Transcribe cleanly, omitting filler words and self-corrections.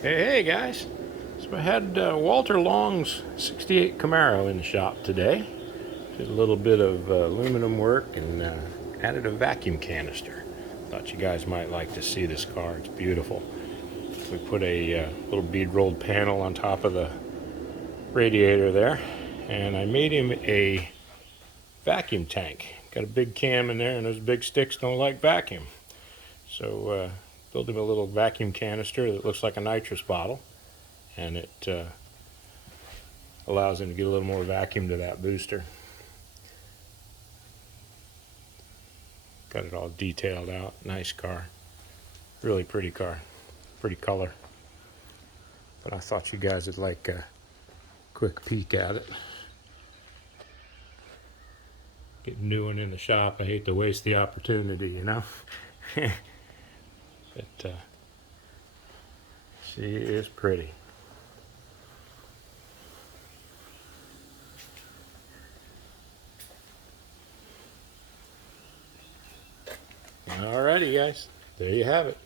Hey guys, so I had Walter Long's 68 Camaro in the shop today. Did a little bit of aluminum work and added a vacuum canister. Thought you guys might like to see this car, it's beautiful. We put a little bead rolled panel on top of the radiator there, and I made him a vacuum tank. Got a big cam in there, and those big sticks don't like vacuum. So built him a little vacuum canister that looks like a nitrous bottle, and it allows him to get a little more vacuum to that booster. Got it all detailed out. Nice car. Really pretty car. Pretty color. But I thought you guys would like a quick peek at it. Get a new one in the shop. I hate to waste the opportunity, you know. But she is pretty. Alrighty guys, there you have it.